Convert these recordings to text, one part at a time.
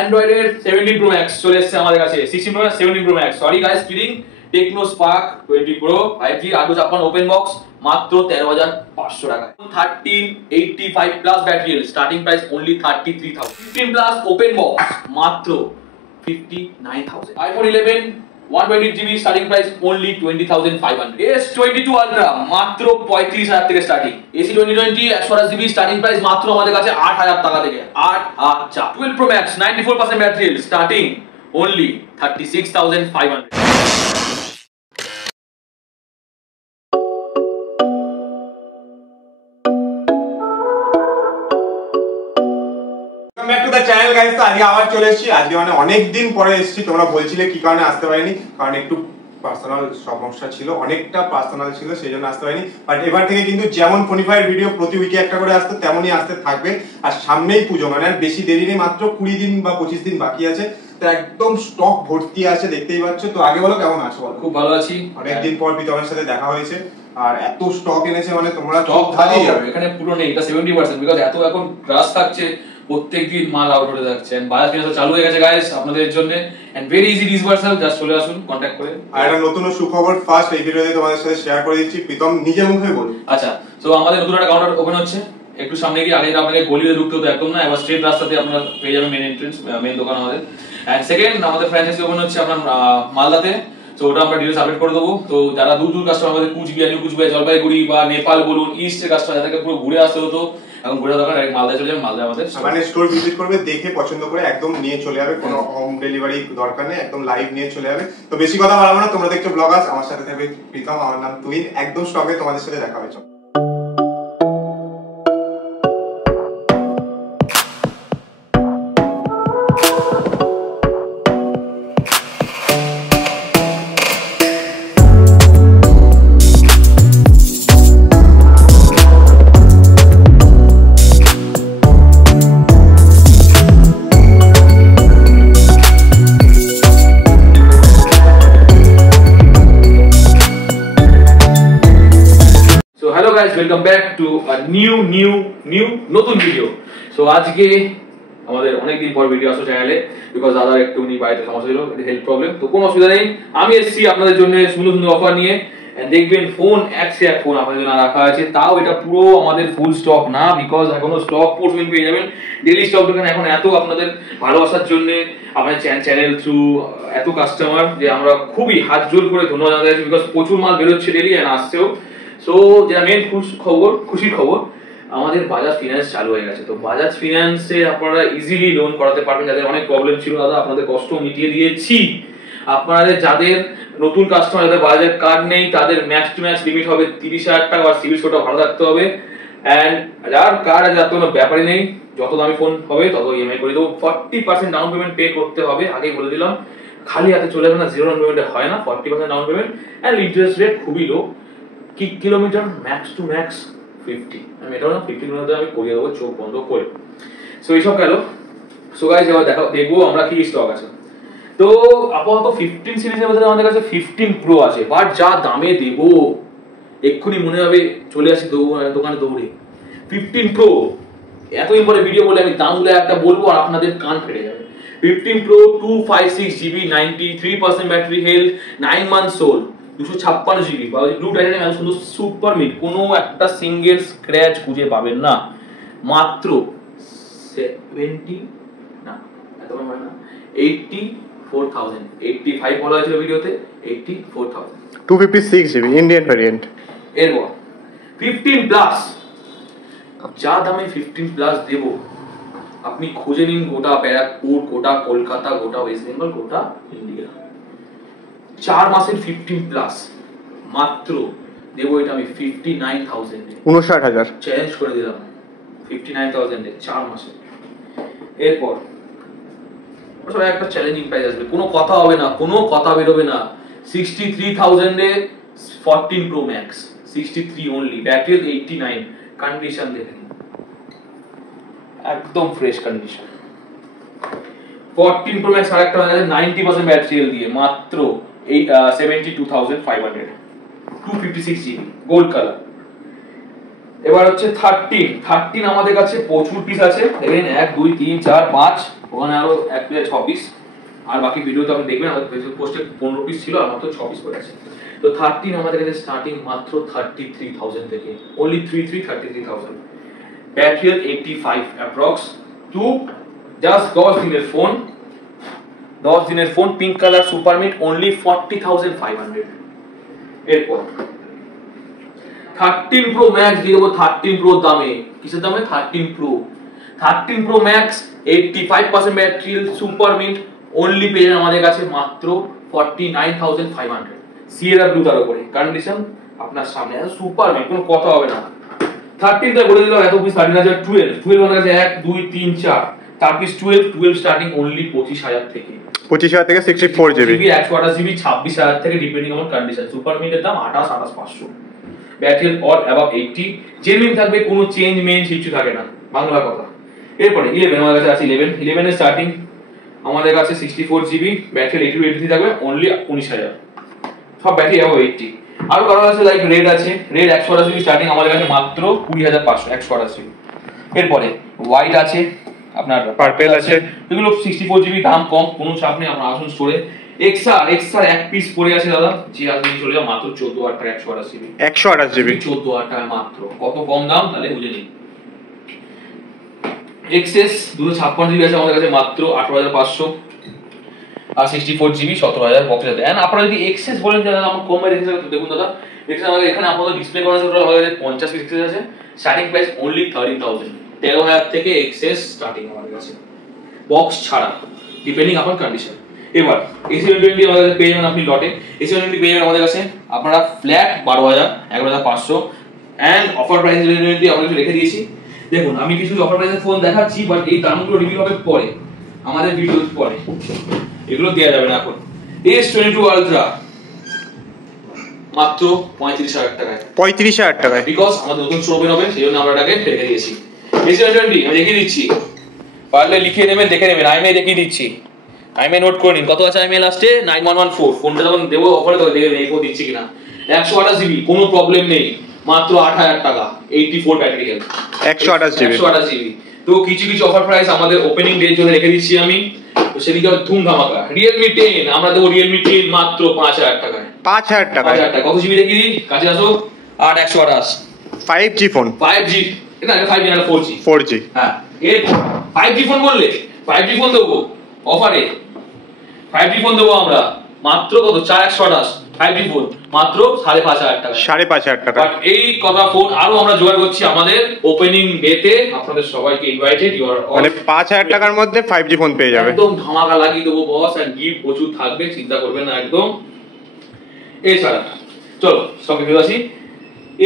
Android এর 17 Pro Max চলে এসেছে আমাদের কাছে। 16 Pro Max, 17 Pro Max, sorry guys, kidding. Tecno Spark 20 Pro 5G 856 open box, মাত্র 13,500 টাকা। 1385 plus battery, starting price only 33,000। 15 plus open box, মাত্র 59,000। iPhone 11 128GB starting price only 20,500। S22 Ultra মাত্র 35,000 থেকে starting. AC 2020 128GB starting price মাত্র আমাদের কাছে 8,000 টাকা থেকে, 8,000। 12 Pro Max 94% battery, starting only 36,500। Channel guys, তো আজকে আবার চলে এসেছি। আজকে মানে অনেক দিন পরে এসেছি। তোমরা বলছিলে কি কারণে আসতে পারিনি, কারণ একটু পার্সোনাল সমস্যা ছিল, অনেকটা পার্সোনাল ছিল, সেই জন্য আসতে পারিনি। বাট এবার থেকে কিন্তু যেমন ফোনিফায়ার ভিডিও প্রতি উইকে একটা করে আসতে, তেমনই আসতে থাকবে। আর সামনেই পুজো, মানে আর বেশি দেরি নেই, মাত্র 20 দিন বা 25 দিন বাকি আছে। তো একদম স্টক ভর্তি আছে, দেখতেই পাচ্ছ। তো আগে বলো কেমন আছো? বলো। খুব ভালো আছি। অনেকদিন পর প্রীতমের সাথে দেখা হয়েছে, আর এত স্টক এনেছে, মানে তোমরা স্টক খালি যাবে। এখানে পুরো নেই, এটা 70%, বিকজ এত এখন রাশ থাকছে, প্রত্যেকদিন মাল আউট হতে যাচ্ছে। এন্ড বাজাজ ফিনান্স চালু হয়ে গেছে গাইস আপনাদের জন্য, এন্ড ভেরি ইজি ডিসবার্সাল, জাস্ট চলে আসুন কন্টাক্ট করে। আর একটা নতুন সুখবর ফার্স্ট এই ভিডিওতে তোমাদের সাথে শেয়ার করে দিচ্ছি। প্রীতম নিজের মুখে বল। আচ্ছা, সো আমাদের নতুন একটা কাউন্টার ওপেন হচ্ছে, একটু সামনে গিয়ে। আগে আপনাকে গলিতে ঢুকতে হতো, একদম না, এবার স্ট্রেট রাস্তাতে আপনারা পেয়ে যাবেন মেন এন্ট্রান্স, মেন দোকান আমাদের। এন্ড সেকেন্ড, আমাদের ফ্র্যাঞ্চাইজি ওপেন হচ্ছে আপনার মালদাতে। তো ওটা আমরা ডিটেইলস আপডেট করে দেবো। তো যারা দূর দূর কাস্টমার, আমাদের কুচবিহার, নিউ কুচবিহার, জলপাইগুড়ি বা নেপাল বলুন, ইস্টের কাস্টমার, যাদেরকে পুরো ঘুরে আসতে হতো, এখন ঘুরে দোকান ডাইরেক্ট মালদায় চলে যাবে। মালদায় আমাদের মানে স্টোর ভিজিট করবে, দেখে পছন্দ করে একদম নিয়ে চলে যাবে। কোনো হোম ডেলিভারি দরকার নেই, একদম লাইভ নিয়ে চলে যাবে। তো বেশি কথা বাড়াবো না, তোমরা দেখছো ব্লগার্স, আমার সাথে থাকবে প্রীতম, আমার নাম তুহিন। একদম স্টকে তোমাদের সাথে দেখা হয়েছে। ওয়েলকাম ব্যাক টু নতুন ভিডিও। সো আজকে আমাদের অনেকদিন পর ভিডিও আসলো চ্যানেলে, বিকজ দাদার একটু বাড়িতে সমস্যা ছিল, হেলথ প্রবলেম। তো কোনো অসুবিধা নেই, আমি এসেছি আপনাদের জন্য সুন্দর সুন্দর অফার নিয়ে। দেখবেন ফোন এক ফোন আপনাদের জন্য রাখা আছে, তাও এটা পুরো আমাদের ফুল স্টক না, বিকজ এখনো স্টক পোর্টমেন্ট পেয়ে যাবেন। ডেলি স্টক দোকানে এখন এত আপনাদের ভালোবাসার জন্য, আপনার চ্যানেল থ্রু এত কাস্টমার, যে আমরা খুবই হাত জোর করে ধন্যবাদ জানাচ্ছি, বিকজ প্রচুর মাল বেরোচ্ছে ডেলি অ্যান্ড আসছেও। সো যেটা মেন খুশির খবর, আমাদের বাজাজ ফিনান্স চালু হয়ে গেছে। তো বাজাজ ফিনান্সে আপনারা ইজিলি লোন করাতে পারবেন। যাদের অনেক প্রবলেম ছিল, দাদা আপনাদের কষ্ট মিটিয়ে দিয়েছি। আপনাদের যাদের নতুন কাস্টমার, যাদের বাজাজের কার্ড নেই, তাদের ম্যাক্স টু ম্যাক্স লিমিট হবে 30,000 টাকা, আর সিভিল স্কোরটা ভালো থাকতে হবে। অ্যান্ড যার কার্ড আছে তার কোনো ব্যাপারই নেই, যত দামি ফোন হবে তত ইএমআই করে দেবো। 40% ডাউন পেমেন্ট পে করতে হবে, আগেই বলে দিলাম। খালি হাতে চলে যাবে না, জিরো ডাউন পেমেন্টে হয় না, 40% down payment. And interest rate খুবই লো, কিলোমিটার ম্যাক্স টু ম্যাক্স 50। আমি এটাও না, 50 কিলোমিটার আমি করিয়ে দেবো চোখ বন্ধ করে। সো এইসব গেল। সো গাইস, এবার দেখবো আমরা কি স্টক আছে। তো আপাতত 15 সিরিজের মধ্যে আমাদের কাছে 15 Pro আছে, বাট যা দামে দেবো এক্ষুনি মনে হবে চলে আসি দোকানে দৌড়ে। 15 Pro এত পরে ভিডিও বলে আমি দামগুলো একটা বলবো আর আপনাদের কান ফেটে যাবে। 15 Pro 256GB 93% battery health, 9 months old, 256GB, blue titanium, এত সুন্দর সুপার মিট, কোনো একটা সিঙ্গেল স্ক্র্যাচ খুঁজে পাবেন না। মাত্র 70 না, এত হয় না, 84,000, 85 বলা হয়েছিল ভিডিওতে, 84,000, 256GB ইন্ডিয়ান ভ্যারিয়েন্ট। এরপর 15 প্লাস, যা দামে 15 প্লাস দেব আপনি খুঁজে নিন গোটা ব্যারাকপুর, গোটা কলকাতা, গোটা ওয়েস্ট বেঙ্গল, গোটা ইন্ডিয়া। 4 মাসের 15 প্লাস মাত্র দেবো এটা আমি 59,000, 59,000 চ্যালেঞ্জ করে দিলাম। 59,000 4 মাসে। এরপর সবাই একটা চ্যালেঞ্জিং প্রাইস আসবে, কোনো কথা হবে না, কোনো কথা বেরোবে না। 63,000 এ 14 Pro Max, 63 only, battery 89, condition দেখেন একদম ফ্রেশ কন্ডিশন। 14 Pro Max আরেকটা হয়ে গেছে 90% ব্যাটারি দিয়ে, মাত্র 72,500, 256GB গোল্ড কালার। এবার হচ্ছে 13 আমাদের কাছে প্রচুর পিস আছে, দেখেন 1 2 3 4 5, ওখানে আরো 1 2 6 পিস, আর বাকি ভিডিওতে আপনি দেখবেন আমাদের ফেসবুক পোস্টে 15 পিস ছিল আর মাত্র 6 পিস করে আছে। তো 13 আমাদের কাছে স্টার্টিং মাত্র 33,000 থেকে, only 33,000। Battery 85 approx, to just 10 দিনের ফোন পিঙ্ক কালার সুপার মিট, only 40,500। এরপর 13 প্রো ম্যাক্স দিয়ে দেবো 13 প্রো দামে, কিসের দামে? 13 pro max 85% battery super meet, only পেয়ে যাবেন আমাদের কাছে মাত্র 49,500। সিয়েরা ব্লু তার উপরে, কন্ডিশন আপনার সামনে, সুপার মিট, কোনো কথা হবে না। 13 টা বলে দিলাম, এত পিস 13,000। 12 আমাদের কাছে 1 2 3 4 4 পিস 12 স্টার্টিং অনলি 25,000 থেকে, 25,000 থেকে 64 জিবি, 128 জিবি 26,000 থেকে, ডিপেন্ডিং অন কন্ডিশন। সুপার মিটের দাম 28,500। ব্যাটারি অল অ্যাবাভ 80, জেনুইন থাকবে, কোনো চেঞ্জ মেঞ্জ কিছু থাকে না, বাংলা কথা। এরপরে 11 আমাদের কাছে আছে, 11 এর স্টার্টিং আমাদের কাছে 64 জিবি, ব্যাটারি 80 থাকবে, অনলি 19,000, সব ব্যাটারি অ্যাবাভ 80। আরো কারণ আছে, লাইক রেড আছে, রেড 128 জিবি স্টার্টিং আমাদের কাছে মাত্র 20,500, 128। এরপরে হোয়াইট আছে, আপনার পার্পল আছে, এগুলো 64 জিবি, দাম কম, কোনো চাপ নেই, আপনার আসুন স্টোরে। এক্সআর এক পিস পড়ে আছে দাদা, যে আপনি চলে যাও মাত্র 14,000 টাকা, 128 জিবি, 14,000 টাকা মাত্র, কত কম দাম তাহলে বুঝে নিন। এক্সএস 256 জিবি আছে আমাদের কাছে মাত্র 18,500, আর 64 জিবি 17,000 বক্সে আছে। এন্ড আপনারা যদি এক্সএস বলেন যে আমার কম রেট আছে, দেখুন দাদা এক্সএস আমাদের এখানে আপনাদের ডিসপ্লে করা আছে, আমাদের কাছে 50 পিস এক্সএস আছে, স্টার্টিং প্রাইস অনলি 13,000, 13,000 থেকে এক্সএস স্টার্টিং আমাদের কাছে, বক্স ছাড়া, ডিপেন্ডিং আপন কন্ডিশন। এবার AC20 আমাদের কাছে পেয়ে যাবেন আপনি লটে, AC20 পেয়ে যাবেন আমাদের কাছে আপনারা flat 12,000, 11,500, and offer price AC20 আমরা কিছু রেখে দিয়েছি। দেখুন আমি কিছু অফার প্রাইসের ফোন দেখাচ্ছি, বাট এই দামগুলো রিভিউ হবে পরে, আমাদের ভিডিওর পরে, এগুলো দেয়া যাবে না এখন। S22 আলট্রা মাত্র 35,000 টাকায়, 35,000 টাকায়, বিকজ আমাদের নতুন শোরুমে হবে, সেই জন্য আমরা এটাকে রেখে দিয়েছি। S20 আমি দেখিয়ে দিচ্ছি, পারলে লিখে নেবেন, দেখে নেবেন, আইএমএ দেখিয়ে দিচ্ছি, আইএমএ নোট করে নিন, কত আছে আইএমএ লাস্টে 9114। ফোনটা যখন দেবো অফারে তখন দেখে এই ফোন দিচ্ছি কিনা। 128 জিবি, কোনো প্রবলেম নেই, মাত্র 8,000 টাকা, 84 ব্যাটারি হেলথ, 128 জিবি। তো কিছু অফার প্রাইস আমাদের ওপেনিং ডে জন্য রেখে দিচ্ছি আমি, তো সেদিকে ধুম ধামাকা। Realme 10 আমরা দেবো Realme 10 মাত্র 5,000 টাকায়, 5,000 টাকায়। কত জিবি দেখিয়ে দিই, কাছে আসো, 8/128, 5G ফোন, 5G না, এটা 5G না, 4G, হ্যাঁ। এর 5G ফোন বললে 5G ফোন দেবো অফারে, 5G ফোন দেবো আমরা মাত্র কত, 4/128, 5G ফোন মাত্র 5,500 টাকা, 5,500 টাকা। বাট এই কথা ফোন আরো আমরা জোগাড় করছি আমাদের ওপেনিং ডেতে, আপনাদের সবাইকে ইনভাইটেড, ইউ আর অল, মানে 5,000 টাকার মধ্যে 5G ফোন পেয়ে যাবে, একদম ধামাকা লাগিয়ে দেবো বস, এন্ড গিফট প্রচুর থাকবে, চিন্তা করবেন না একদম। এছাড়া চলো স্টকে ফিরে আসি।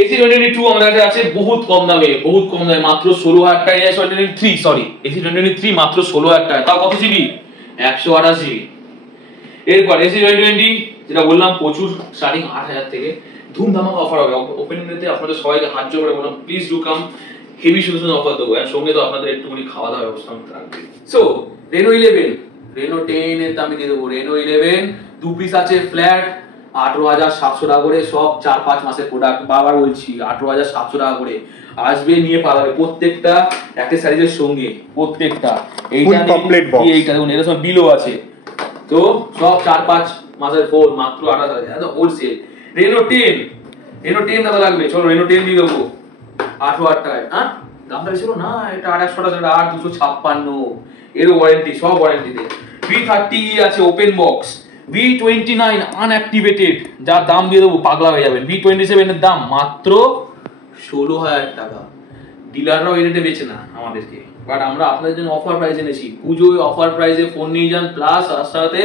AC20 2 আমাদের কাছে আছে বহুত কম দামে, মাত্র 16,000 টাকা। AC20 3 মাত্র 16,000 টাকা, তাও কত জিবি, 128 জিবি। এরপর AC20 যেটা বললাম প্রচুর, স্টার্টিং 8,000 থেকে, ধুম ধামাকা অফার হবে ওপেনিং ডেতে, আপনাদের সবাইকে হাত জোড় করে বললাম প্লিজ ডু কাম, হেভি সুন্দর অফার দেবো, এর সঙ্গে তো আপনাদের একটুখানি খাওয়া দাওয়ার ব্যবস্থা থাকবে। সো Reno 11, Reno 10 এর দামে দিয়ে দেবো। Reno 11 দু পিস আছে ফ্ল্যাট 18,700 টাকা করে, সব 4-5 মাসের প্রোডাক্ট, বারবার বলছি 18,700 টাকা করে আসবে, নিয়ে পালাবে, প্রত্যেকটা অ্যাকসেসরিজের সঙ্গে, প্রত্যেকটা। এইটা কমপ্লিট বক্স, এইটা দেখুন এর সঙ্গে বিলও আছে, তো সব 4-5 মাসের ফোন মাত্র 28,000, এটা হোলসেল। Reno 10 দাদা লাগবে, চলো Reno 10 দিয়ে দেবো 8,000 টাকায়। হ্যাঁ দামটা ছিল না, এটা 8,100 টাকা, 8,256, এরও ওয়ারেন্টি, সব ওয়ারেন্টিতে। V30 আছে ওপেন বক্স, V29 আনঅ্যাক্টিভেটেড, যার দাম দিয়ে দেবো পাগলা হয়ে যাবেন। V27 এর দাম মাত্র 16,000 টাকা, ডিলাররাও এই রেটে বেচে না আমাদেরকে, বাট আমরা আপনাদের জন্য অফার প্রাইস এনেছি, পুজোয় অফার প্রাইসে ফোন নিয়ে যান, প্লাস তার সাথে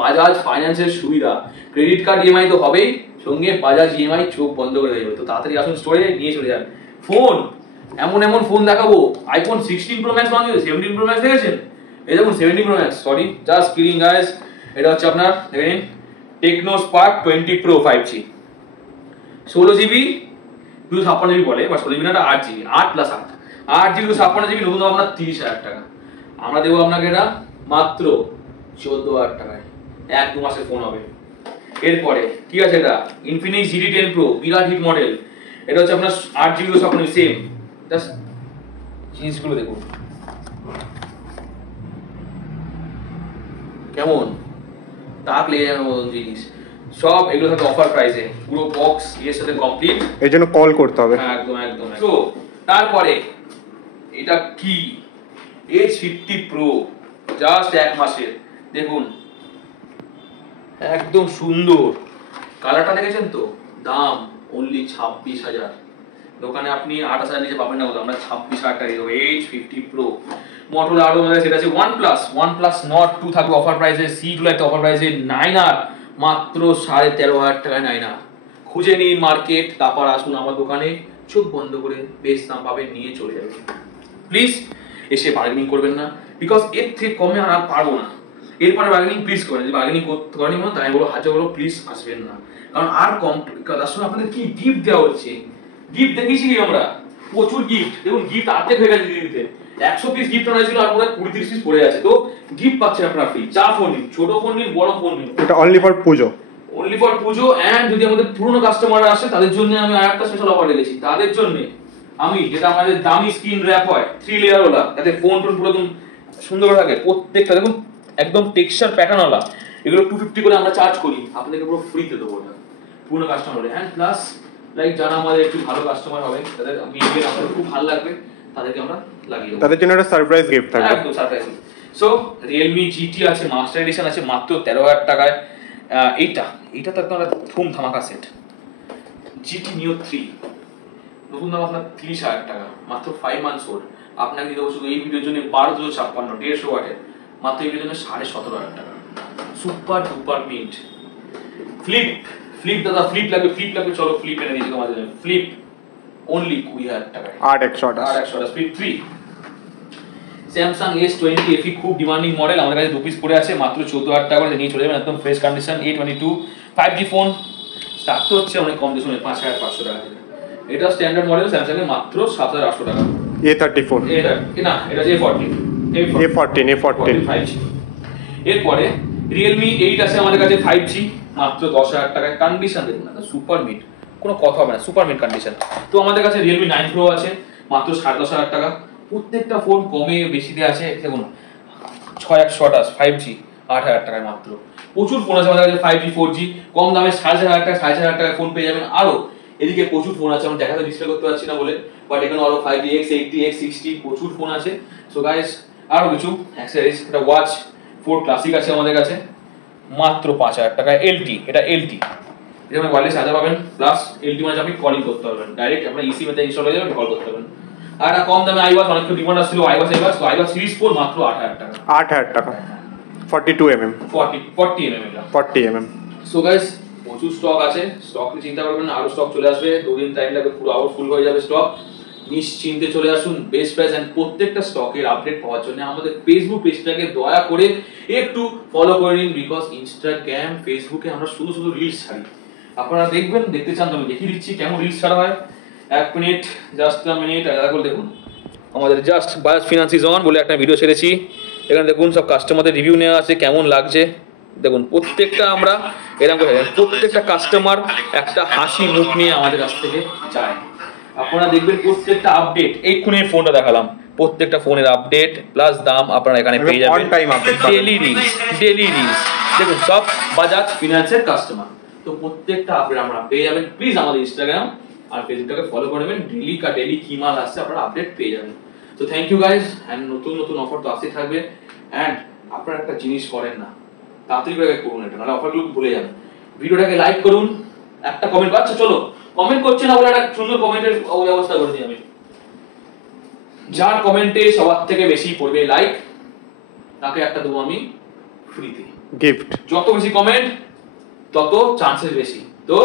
বাজাজ ফাইন্যান্সের সুবিধা, ক্রেডিট কার্ড ইএমআই তো হবেই, সঙ্গে বাজাজ ইএমআই চোখ বন্ধ করে দেবে। তো তাড়াতাড়ি আসুন স্টোরে, নিয়ে চলে যান ফোন। এমন ফোন দেখাবো, iPhone 16 Pro Max বানিয়ে 17 Pro Max দেখেছেন, এই দেখুন 17 Pro Max, sorry just kidding guys, এটা হচ্ছে আপনার দেখেন Tecno Spark 20 Pro 5G, 16GB 256 GB বলে, বা 16GB না, 8GB, 8 + 8, 8GB 256GB, নতুন দাম আপনার 30,000 টাকা। আমরা দেবো আপনাকে এটা মাত্র 14,000 টাকায়, 1-2 মাসের ফোন হবে। এরপরে কি আছে, এটা Infinix GT10 Pro, বিরাট হিট মডেল, এটা হচ্ছে আপনার 8GB সব সেম। জাস্ট জিনিসগুলো দেখুন কেমন তাক লেগে যাওয়ার মতন জিনিস, সব এগুলো থাকে অফার প্রাইসে, পুরো বক্স এর সাথে কমপ্লিট। এর জন্য কল করতে হবে। একদম একদম। তো তারপরে এটা কি H50 Pro, জাস্ট 1 মাসের, দেখুন একদম সুন্দর কালারটা দেখেছেন তো। দাম অনলি 26,000, দোকানে আপনি 28,000 নিচে পাবেন না, আমরা 26,000 টাকা দিয়ে দেবো H50 Pro। মোটরোলা আরো আমাদের সেটা আছে OnePlus Nord 2 থাকবে অফার প্রাইসে, C2 একটা অফার প্রাইসে, 9R মাত্র 13,500 টাকায় 9R। খুঁজে নিন মার্কেট, তারপর আসুন আমার দোকানে, চোখ বন্ধ করে বেশ দাম পাবেন, নিয়ে চলে যাবেন। প্লিজ এসে বার্গেনিং করবেন না, বিকজ এর থেকে কমে আর পারবো না। এরপরে বার্গেনিং প্লিজ করেন, যদি বার্গেনিং করতে পারেন মনে তাই বলো হাজার বলো, প্লিজ আসবেন না, কারণ আর কম। তার সঙ্গে আপনাদের কি গিফট দেওয়া হচ্ছে, গিফট দেখেছি কি আমরা, প্রচুর গিফট। দেখুন গিফট অর্ধেক হয়ে গেছে দিতে, 100 পিস গিফট আনা ছিল আর মনে হয় 20-30 পিস পড়ে আছে। তো গিফট পাচ্ছেন আপনারা ফ্রি, যা ফোন নিন, ছোট ফোন নিন বড় ফোন নিন, এটা only for Puja, only for Puja. And যদি আমাদের পুরনো কাস্টমাররা আসে তাদের জন্য আমি আরেকটা স্পেশাল অফার রেখেছি, তাদের জন্য আমি যেটা আমাদের দামি স্ক্রিন র‍্যাপ হয় 3 লেয়ার ওলা, যাতে ফোন টোন পুরো একদম সুন্দর থাকে, প্রত্যেকটা দেখুন একদম টেক্সচার প্যাটার্ন ওলা, এগুলো 250 করে আমরা চার্জ করি, আপনাদেরকে পুরো ফ্রিতে দেবো এটা পুরনো কাস্টমার। এন্ড প্লাস লাইক যারা আমাদের একটু ভালো কাস্টমার হবে, তাদের বিহেভিয়ার আমাদের খুব ভালো লাগবে, তাদেরকে আমরা লাগিয়ে দেবো, তাদের জন্য একটা সারপ্রাইজ গিফট থাকবে, একদম সারপ্রাইজ। সো Realme GT আছে, মাস্টার এডিশন আছে মাত্র 13,000 টাকায়। এইটা তো একটা ধুম ধামাকা সেট, GT Neo 3 নতুন দাম আপনার 30,000 টাকা, মাত্র 5 মান্থস ওল্ড। আপনাকে দেবো শুধু এই ভিডিওর জন্য 12,256 150 ওয়াটের, মাত্র এই ভিডিওর জন্য 17,500 টাকা। Super duper mint. ফ্লিপ দাদা, ফ্লিপ লাগবে চলো ফ্লিপ এনে দিয়েছি তোমাদের জন্য, ফ্লিপ অনলি 20,000 টাকায়, 8/128 স্পিড 3। Samsung S20 FE খুব ডিমান্ডিং মডেল, আমাদের কাছে 2 পিস পড়ে আছে, মাত্র 14,000 টাকা করে নিয়ে চলে যাবেন, একদম fresh condition. A22 5G phone start তো হচ্ছে অনেক কম দামে 5,500 টাকা থেকে। এটা স্ট্যান্ডার্ড মডেল Samsung এর, মাত্র 7,800 টাকা। A34 এটা A14 5G। এরপরে Realme 8 আছে আমাদের কাছে 5G, মাত্র 10,000 টাকায়। কন্ডিশন দেখুন না, সুপার মিড, কোনো কথা হবে না, সুপার মিড কন্ডিশন। তো আমাদের কাছে Realme 9 Pro আছে, মাত্র 10,500 টাকা। প্রত্যেকটা ফোন কমে বেশিতে আছে, দেখুন 6128 5G 8,000 টাকায় মাত্র। প্রচুর ফোন আছে আমাদের কাছে 5G 4G কম দামে 7,500 টাকা 7,500 টাকায় ফোন পেয়ে যাবেন। আরো এদিকে প্রচুর ফোন আছে, আমরা দেখাতে ডিসপ্লে করতে পারছি না বলে, বাট এখানে আরো 5D X80 X60 প্রচুর ফোন আছে। সো গাইস আরো কিছু অ্যাক্সেসরিজ, এটা ওয়াচ 4 ক্লাসিক আছে আমাদের কাছে, মাত্র 5,000 টাকায়। LT, এটা LT, এটা মানে ওয়্যারলেস চার্জার পাবেন, প্লাস LT মানে আপনি কলিং করতে পারবেন, ডাইরেক্ট আপনার ইসি মেতে ইনস্টল হয়ে যাবে, কল করতে পারবেন। আর একটা কম দামে iWatch, অনেক ডিমান্ড আসছিল iWatch সিরিজ 4 মাত্র 8,000 টাকা। 8,000 টাকা 42mm 40mm এটা 40mm। সো গাইস প্রচুর স্টক আছে, স্টক নিয়ে চিন্তা করবেন না, আরো স্টক চলে আসবে, 2 দিন টাইম লাগবে, পুরো আবার ফুল হয়ে যাবে স্টক। নিশ্চিন্তে চলে আসুন, বেস্ট প্রাইস এন্ড প্রত্যেকটা স্টকের আপডেট পাওয়ার জন্য আমাদের ফেসবুক পেজটাকে দয়া করে একটু ফলো করে নিন, বিকজ ইনস্টাগ্রাম ফেসবুকে আমরা শুধু রিলস ছাড়ি, আপনারা দেখবেন, দেখতে চান তো আমি দেখিয়ে দিচ্ছি কেমন রিলস ছাড়া হয়। 1 মিনিট, জাস্ট আ মিনিট, দেখুন দেখুন আমাদের just Bajaj finance is on বলে একটা ভিডিও ছেড়েছি, এখানে দেখুন সব কাস্টমারদের রিভিউ নেওয়া আছে, কেমন লাগছে দেখুন। প্রত্যেকটা আমরা এরকম করে প্রত্যেকটা কাস্টমার একটা হাসি মুখ নিয়ে আমাদের কাছ থেকে যায়, আপনারা দেখবেন প্রত্যেকটা আপডেট, এক্ষুনি ফোনটা দেখালাম, প্রত্যেকটা ফোনের আপডেট প্লাস দাম আপনারা এখানে পেয়ে যাবেন, ডেইলি রিলস দেখুন, সব বাজাজ ফিনান্সের কাস্টমার। তো প্রত্যেকটা আপডেট আমরা পেয়ে যাবেন, প্লিজ আমাদের ইনস্টাগ্রাম আর ফেসবুকটাকে ফলো করে নেবেন, ডেইলি কি মাল আসছে আপনারা আপডেট পেয়ে যাবেন। তো থ্যাংক ইউ গাইস, এন্ড নতুন অফার তো আসতেই থাকবে। এন্ড আপনারা একটা জিনিস করেন না, তাড়াতাড়ি করে করুন এটা, নাহলে অফারগুলো ভুলে যান। ভিডিওটাকে লাইক করুন, একটা কমেন্ট, আচ্ছা চলো কমেন্ট করছে না বলে একটা সুন্দর কমেন্টের ব্যবস্থা করে দিই আমি, যার কমেন্টে সবার থেকে বেশি পড়বে লাইক, তাকে একটা দেবো আমি ফ্রিতে গিফট। যত বেশি কমেন্ট তত চান্সেস বেশি। তো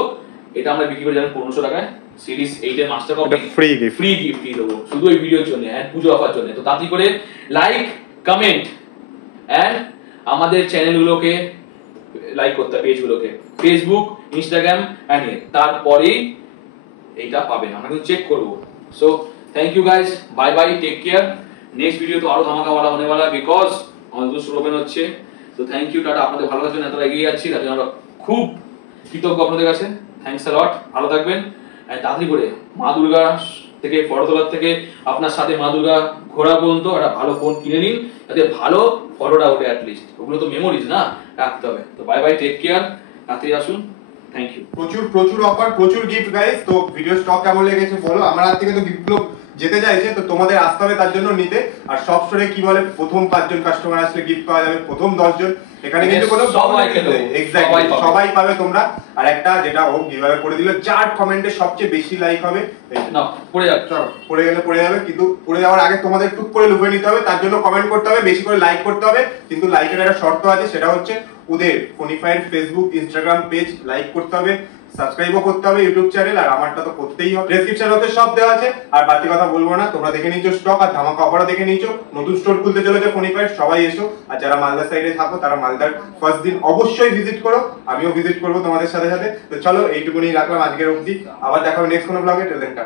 এটা আমরা বিক্রি করে যাবেন 1500 টাকায়, সিরিজ 8 এর মাস্টার কপি, ফ্রি গিফট দেবো শুধু এই ভিডিওর জন্য এন্ড পুজো অফার জন্য। তো তাড়াতাড়ি করে লাইক, কমেন্ট এন্ড আমাদের চ্যানেলগুলোকে লাইক করতে, পেজগুলোকে ফেসবুক, ইনস্টাগ্রাম এন্ড তারপরেই এইটা পাবেন, আমরা কিন্তু চেক করব। So thank you guys, bye bye, take care. Next video তো আরো ধামাকাওয়ালা হনে वाला, বিকজ আমাদের শুরু হচ্ছে। তো থ্যাংক ইউ, টাটা। আপনাদের ভালো লাগার জন্য এতটা এগিয়ে যাচ্ছি, তার জন্য আমরা খুব কৃতজ্ঞ আপনাদের কাছে। থ্যাঙ্কস আ লট, ভালো থাকবেন তাড়াতাড়ি করে মা দুর্গা থেকে ফটো থেকে আপনার সাথে মা দুর্গা ঘোরা পর্যন্ত একটা ভালো ফোন কিনে নিন, যাতে ভালো ফটোটা ওঠে অ্যাটলিস্ট। ওগুলো তো মেমোরিজ না, রাখতে হবে। তো বাই বাই, টেক কেয়ার, তাড়াতাড়ি আসুন, থ্যাংক ইউ। প্রচুর অফার, প্রচুর গিফট গাইস। তো ভিডিও স্টক কেমন লেগেছে বলো। আমার হাত থেকে তো গিফটগুলো যেতে চাইছে, তো তোমাদের আসতে হবে তার জন্য নিতে। আর সব স্টোরে কি বলে, প্রথম 5 জন কাস্টমার আসলে গিফট পাওয়া যাবে, প্রথম 10 জন। এখানে কিন্তু কোনো এক্স্যাক্টলি সবাই পাবে তোমরা। আর একটা যেটা ও কিভাবে করে দিল, যার কমেন্টে সবচেয়ে বেশি লাইক হবে না পড়ে যাবে, পড়ে গেলে পড়ে যাবে, কিন্তু পড়ে যাওয়ার আগে তোমাদের টুক করে লুফে নিতে হবে। তার জন্য কমেন্ট করতে হবে, বেশি করে লাইক করতে হবে। কিন্তু লাইকের একটা শর্ত আছে, সেটা হচ্ছে ওদের ফোনিফাইড ফেসবুক ইনস্টাগ্রাম পেজ লাইক করতে হবে, সাবস্ক্রাইবও করতে হবে ইউটিউব চ্যানেল, আর আমারটা তো করতেই হবে। ডেসক্রিপশনে ওদের সব দেওয়া আছে, আর বাকি কথা বলবো না। তোমরা দেখে নিচ্ছ স্টক, আর ধামাকা অফারও দেখে নিচ্ছ। নতুন স্টোর খুলতে চলেছে ফোনিফাইড, সবাই এসো। আর যারা মালদা সাইডে থাকো তারা মালদার ফার্স্ট দিন অবশ্যই ভিজিট করো, আমিও ভিজিট করবো তোমাদের সাথে সাথে। তো চলো এইটুকুনি রাখলাম আজকের অবধি, আবার দেখা হবে নেক্সট কোনো ব্লগে। টেল দেন টা।